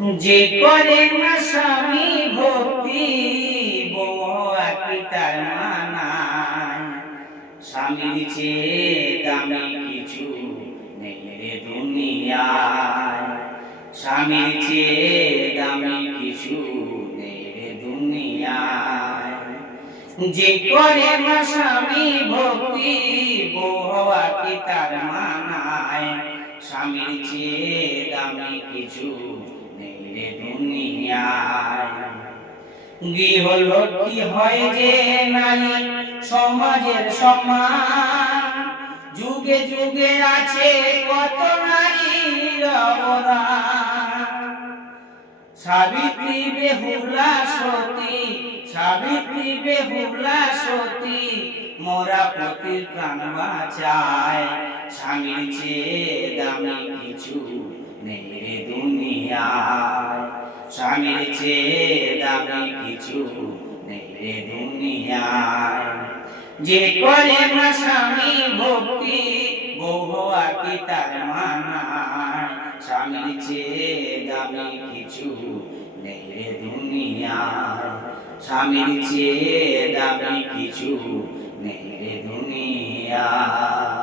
যে করে না স্বামী ভক্তি বউ কি তার মানায়। স্বামীর চেয়ে দামি কিছু নেই রে দুনিয়ায়। স্বামীর চেয়ে দামি কিছু নেই রে দুনিয়ায়। যে করে না স্বামী ভক্তি বউ কি তার মানায়। স্বামীর চেয়ে দামি কিছু নেই রে দুনিয়ায়। গৃহলক্ষ্মী হয় যে নারী সমাজের সম্মান। যুগে যুগে আছে কত নারীর অবদান। সাবিত্রী বেহুলা সতী, সাবিত্রী বেহুলা সতী মোরা পতির প্রাণ বাঁচায়। স্বামীর চেয়ে দামি কিছু নেই রে দুনিয়ায়। স্বামীর চেয়ে দামি কিছু নেই রে দুনিয়ায়। যে করে না স্বামী ভক্তি বউ কি তার মানায়। স্বামীর চেয়ে দামি কিছু নেই রে দুনিয়ায়। স্বামীর চেয়ে দামি কিছু নেই রে দুনিয়ায়।